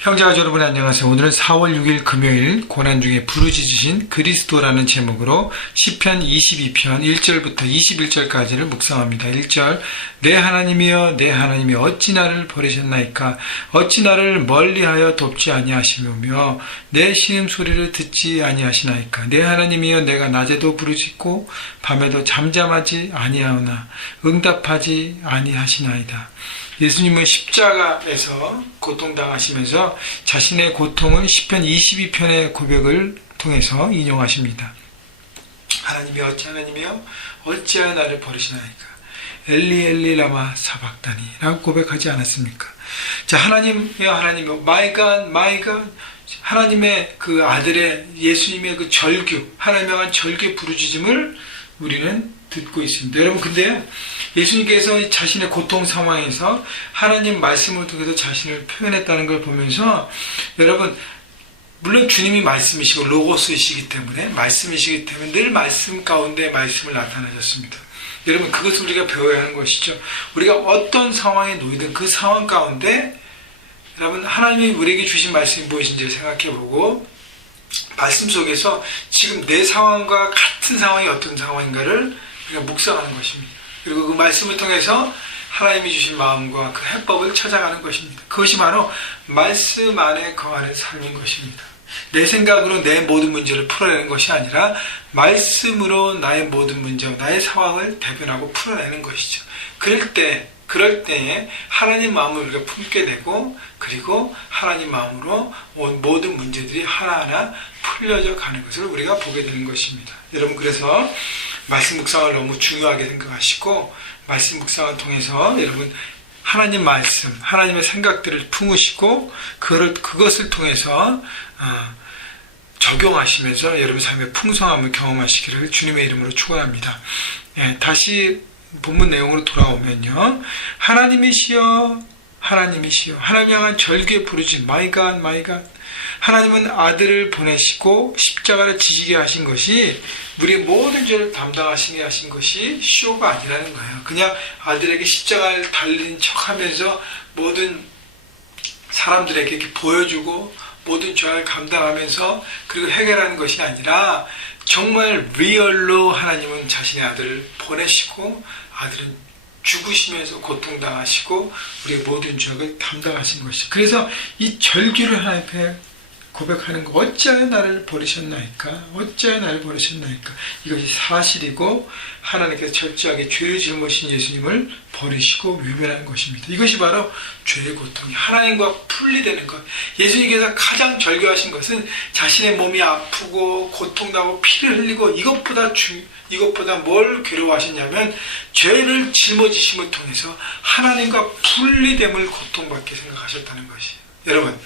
형제가 여러분 안녕하세요. 오늘은 4월 6일 금요일 고난 중에 부르짖으신 그리스도라는 제목으로 시편 22편 1절부터 21절까지를 묵상합니다. 1절 내 하나님이여 내 하나님이 어찌 나를 버리셨나이까 어찌 나를 멀리하여 돕지 아니하시며 내 신음소리를 듣지 아니하시나이까 내 하나님이여 내가 낮에도 부르짖고 밤에도 잠잠하지 아니하오나 응답하지 아니하시나이다. 예수님은 십자가에서 고통당하시면서 자신의 고통을 시편 22편의 고백을 통해서 인용하십니다. 하나님이 어찌하나님이여 어찌하여 나를 버리시나이까 엘리 엘리 라마 사박다니 라고 고백하지 않았습니까? 자, 하나님이여 하나님이여 My God My God 하나님의 그 아들의 예수님의 그 절규 하나님에 관한 절규의 부르짖음을 우리는 듣고 있습니다. 여러분 근데요 예수님께서 자신의 고통 상황에서 하나님 말씀을 통해서 자신을 표현했다는 걸 보면서 여러분 물론 주님이 말씀이시고 로고스이시기 때문에 말씀이시기 때문에 늘 말씀 가운데 말씀을 나타내셨습니다. 여러분 그것을 우리가 배워야 하는 것이죠. 우리가 어떤 상황에 놓이든 그 상황 가운데 여러분 하나님이 우리에게 주신 말씀이 무엇인지를 생각해보고 말씀 속에서 지금 내 상황과 같은 상황이 어떤 상황인가를 우리가 묵상하는 것입니다. 그리고 그 말씀을 통해서 하나님이 주신 마음과 그 해법을 찾아가는 것입니다. 그것이 바로 말씀 안에 거하는 삶인 것입니다. 내 생각으로 내 모든 문제를 풀어내는 것이 아니라 말씀으로 나의 모든 문제와 나의 상황을 대변하고 풀어내는 것이죠. 그럴 때에 하나님 마음을 우리가 품게 되고 그리고 하나님 마음으로 모든 문제들이 하나하나 풀려져 가는 것을 우리가 보게 되는 것입니다. 여러분 그래서 말씀 묵상을 너무 중요하게 생각하시고 말씀 묵상을 통해서 여러분 하나님 말씀, 하나님의 생각들을 품으시고 그것을 통해서 적용하시면서 여러분 삶의 풍성함을 경험하시기를 주님의 이름으로 축원합니다. 다시 본문 내용으로 돌아오면요. 하나님이시여 하나님이시여 하나님 향한 절규의 부르짖음 My God My God 하나님은 아들을 보내시고 십자가를 지시게 하신 것이 우리의 모든 죄를 담당하시게 하신 것이 쇼가 아니라는 거예요. 그냥 아들에게 십자가를 달린 척하면서 모든 사람들에게 이렇게 보여주고 모든 죄를 감당하면서 그리고 해결하는 것이 아니라 정말 리얼로 하나님은 자신의 아들을 보내시고 아들은 죽으시면서 고통당하시고 우리의 모든 죄악을 담당하신 것이죠. 그래서 이 절규를 하나님 앞에 고백하는 거 어찌하여 나를 버리셨나이까 어찌하여 나를 버리셨나이까 이것이 사실이고 하나님께서 철저하게 죄를 짊어진 예수님을 버리시고 외면하는 것입니다. 이것이 바로 죄의 고통이 하나님과 분리되는 것. 예수님께서 가장 절규하신 것은 자신의 몸이 아프고 고통나고 피를 흘리고 이것보다 뭘 괴로워하셨냐면 죄를 짊어지심을 통해서 하나님과 분리됨을 고통받게 생각하셨다는 것이에요. 여러분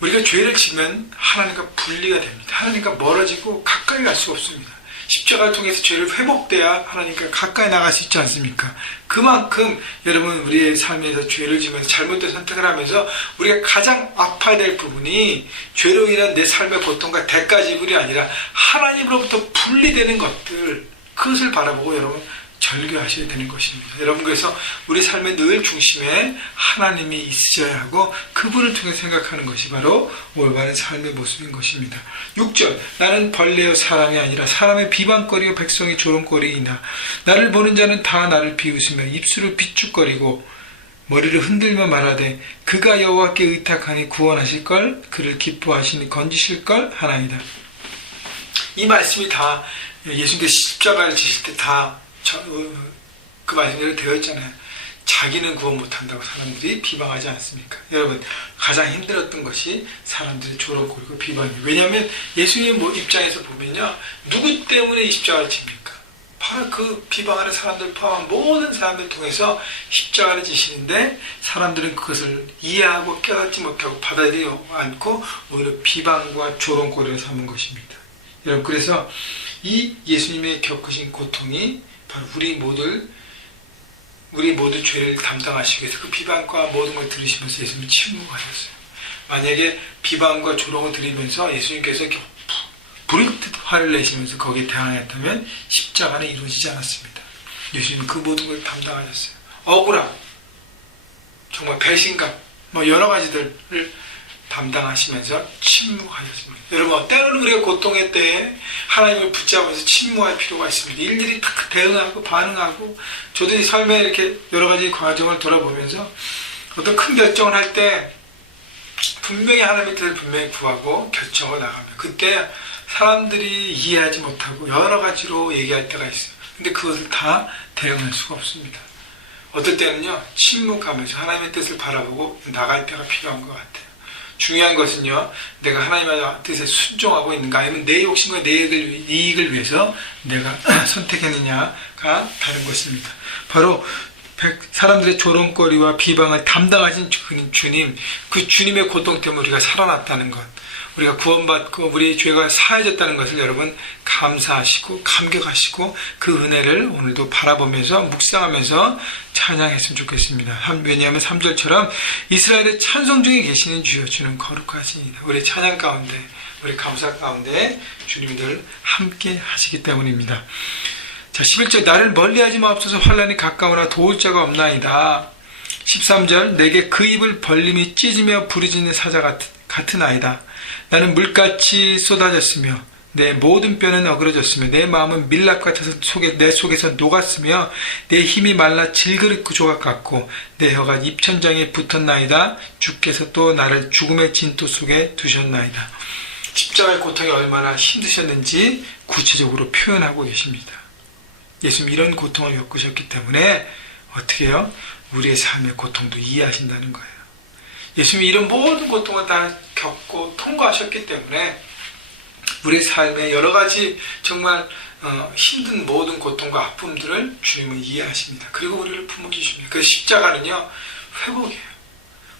우리가 죄를 지면 하나님과 분리가 됩니다. 하나님과 멀어지고 가까이 갈 수가 없습니다. 십자가를 통해서 죄를 회복돼야 하나님과 가까이 나갈 수 있지 않습니까? 그만큼 여러분 우리의 삶에서 죄를 지면서 잘못된 선택을 하면서 우리가 가장 아파야 될 부분이 죄로 인한 내 삶의 고통과 대가 지불이 아니라 하나님으로부터 분리되는 것들 그것을 바라보고 여러분 절규하셔야 되는 것입니다. 여러분 그래서 우리 삶의 늘 중심에 하나님이 있으셔야 하고 그분을 통해 생각하는 것이 바로 올바른 삶의 모습인 것입니다. 6절 나는 벌레요 사람이 아니라 사람의 비방거리요 백성의 조롱거리이나 나를 보는 자는 다 나를 비웃으며 입술을 비축거리고 머리를 흔들며 말하되 그가 여호와께 의탁하니 구원하실걸 그를 기뻐하시니 건지실걸 하나이다. 이 말씀이 다 예수님께서 십자가를 지실 때 다 그 말씀대로 되어 있잖아요. 자기는 구원 못한다고 사람들이 비방하지 않습니까? 여러분 가장 힘들었던 것이 사람들의 조롱거리고 비방이에요. 왜냐하면 예수님 입장에서 보면요 누구 때문에 이 십자가를 집니까? 바로 그 비방하는 사람들 포함한 모든 사람들 통해서 십자가를 지시는데 사람들은 그것을 이해하고 깨닫지 못하고 받아들이지 않고 오히려 비방과 조롱거리를 삼은 것입니다. 여러분 그래서 이 예수님의 겪으신 고통이 바로 우리 모두 죄를 담당하시기 위해서 그 비방과 모든 걸 들으시면서 예수님이 침묵하셨어요. 만약에 비방과 조롱을 들으면서 예수님께서 이렇게 불일듯 화를 내시면서 거기에 대항했다면 십자가는 이루어지지 않았습니다. 예수님은 그 모든 걸 담당하셨어요. 억울함, 정말 배신감, 여러 가지들을 담당하시면서 침묵하셨습니다. 여러분, 때로는 우리가 고통의 때에 하나님을 붙잡아서 침묵할 필요가 있습니다. 일일이 딱 대응하고 반응하고, 저도 이 삶에 이렇게 여러 가지 과정을 돌아보면서 어떤 큰 결정을 할 때 분명히 하나님의 뜻을 분명히 구하고 결정을 나가면 그때 사람들이 이해하지 못하고 여러 가지로 얘기할 때가 있어요. 근데 그것을 다 대응할 수가 없습니다. 어떨 때는요, 침묵하면서 하나님의 뜻을 바라보고 나갈 때가 필요한 것 같아요. 중요한 것은요, 내가 하나님의 뜻에 순종하고 있는가, 아니면 내 욕심과 내 이익을 위해서 내가 선택했느냐가 다른 것입니다. 바로 사람들의 조롱거리와 비방을 담당하신 주님, 그 주님의 고통 때문에 우리가 살아났다는 것, 우리가 구원받고 우리의 죄가 사해졌다는 것을 여러분 감사하시고 감격하시고 그 은혜를 오늘도 바라보면서 묵상하면서 찬양했으면 좋겠습니다. 왜냐하면 3절처럼 이스라엘의 찬송 중에 계시는 주여, 주는 거룩하시니이다. 우리 찬양 가운데, 우리 감사 가운데 주님이 늘 함께 하시기 때문입니다. 자, 11절, 나를 멀리하지 마옵소서. 환난이 가까우나 도울 자가 없나이다. 13절, 내게 그 입을 벌림이 찢으며 부르짖는 사자 같으나이다. 나는 물같이 쏟아졌으며 내 모든 뼈는 어그러졌으며 내 마음은 밀랍 같아서 내 속에서 녹았으며 내 힘이 말라 질그릇 조각 같고 내 혀가 입천장에 붙었나이다. 주께서 또 나를 죽음의 진토 속에 두셨나이다. 십자가의 고통이 얼마나 힘드셨는지 구체적으로 표현하고 계십니다. 예수님 이런 고통을 겪으셨기 때문에 어떻게 해요? 우리의 삶의 고통도 이해하신다는 거예요. 예수님이 이런 모든 고통을 다 겪고 통과하셨기 때문에 우리의 삶의 여러 가지 정말 힘든 모든 고통과 아픔들을 주님은 이해하십니다. 그리고 우리를 품어주십니다. 그 십자가는요, 회복이에요.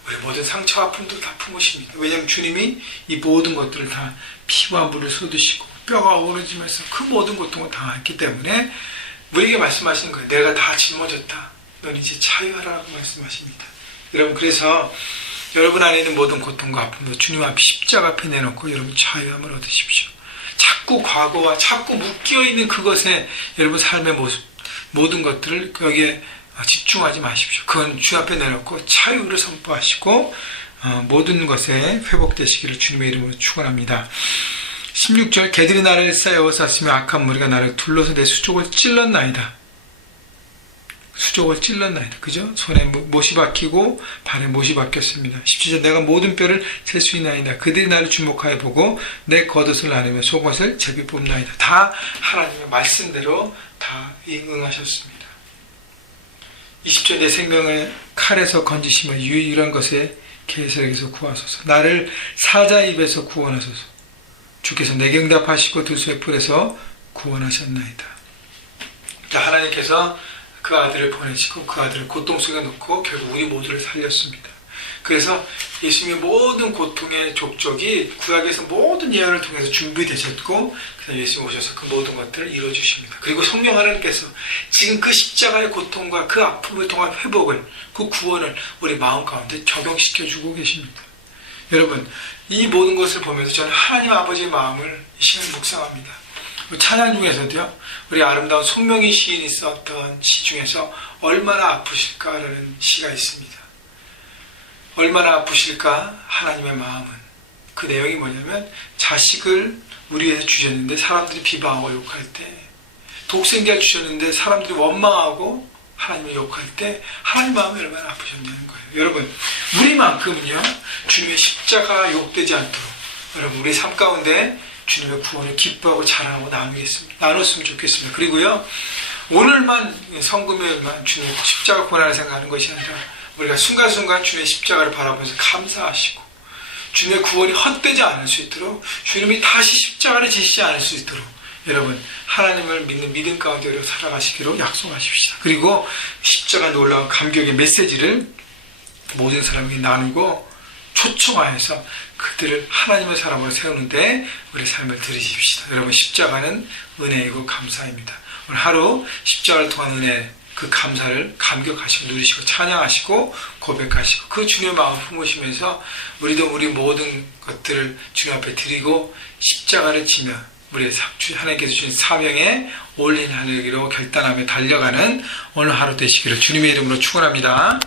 우리 모든 상처 아픔도 다 품으십니다. 왜냐하면 주님이 이 모든 것들을 다 피와 물을 쏟으시고 뼈가 어우러지면서 그 모든 고통을 당했기 때문에 우리에게 말씀하시는 거예요. 내가 다 짊어졌다. 넌 이제 자유하라고 말씀하십니다. 여러분, 그래서 여러분 안에 있는 모든 고통과 아픔도 주님 앞에 십자가 앞에 내놓고 여러분 자유함을 얻으십시오. 자꾸 과거와 자꾸 묶여 있는 그것에 여러분 삶의 모습, 모든 것들을 거기에 집중하지 마십시오. 그건 주 앞에 내놓고 자유를 선포하시고 모든 것에 회복되시기를 주님의 이름으로 축원합니다. 16절, 개들이 나를 쌓여 쌌으며 악한 무리가 나를 둘러서 내 수족을 찔렀나이다. 수족을 찔렀나이다. 그죠? 손에 못이 박히고 발에 못이 박혔습니다. 17절, 내가 모든 뼈를 셀 수 있나이다. 그들이 나를 주목하여 보고 내 겉옷을 나누며 속옷을 제비 뽑나이다. 다 하나님의 말씀대로 다 응하셨습니다. 20절, 내 생명을 칼에서 건지시며 유일한 것에 계속해서 구하소서. 나를 사자 입에서 구원하소서. 주께서 내게 응답하시고 들소의 뿔에서 구원하셨나이다. 하나님께서 그 아들을 보내시고 그 아들을 고통 속에 놓고 결국 우리 모두를 살렸습니다. 그래서 예수님의 모든 고통의 족적이 구약에서 모든 예언을 통해서 준비되셨고 그래서 예수님 오셔서 그 모든 것들을 이루어주십니다. 그리고 성령 하나님께서 지금 그 십자가의 고통과 그 아픔을 통한 회복을, 그 구원을 우리 마음 가운데 적용시켜주고 계십니다. 여러분, 이 모든 것을 보면서 저는 하나님 아버지의 마음을 이 시간 묵상합니다. 찬양 중에서도요, 우리 아름다운 손명희 시인이 썼던 시 중에서 얼마나 아프실까라는 시가 있습니다. 얼마나 아프실까 하나님의 마음은. 그 내용이 뭐냐면 자식을 우리 위해서 주셨는데 사람들이 비방하고 욕할 때, 독생자를 주셨는데 사람들이 원망하고 하나님을 욕할 때 하나님 마음이 얼마나 아프셨냐는 거예요. 여러분, 우리만큼은요, 주님의 십자가 욕되지 않도록 여러분 우리 삶 가운데 주님의 구원을 기뻐하고 자랑하고 나눴으면 좋겠습니다. 그리고요, 오늘만 성금요일만 주님의 십자가 고난을 생각하는 것이 아니라 우리가 순간순간 주님의 십자가를 바라보면서 감사하시고 주님의 구원이 헛되지 않을 수 있도록, 주님이 다시 십자가를 지시지 않을 수 있도록 여러분 하나님을 믿는 믿음 가운데 살아가시기로 약속하십시다. 그리고 십자가 놀라운 감격의 메시지를 모든 사람에게 나누고 초청하여서 그들을 하나님의 사람으로 세우는데 우리 삶을 들이십시다. 여러분, 십자가는 은혜이고 감사입니다. 오늘 하루 십자가를 통한 은혜, 그 감사를 감격하시고 누리시고 찬양하시고 고백하시고 그 주님의 마음 품으시면서 우리도 우리 모든 것들을 주님 앞에 드리고 십자가를 지며 우리 하나님께서 주신 사명에 올인하기로 결단하며 달려가는 오늘 하루 되시기를 주님의 이름으로 축원합니다.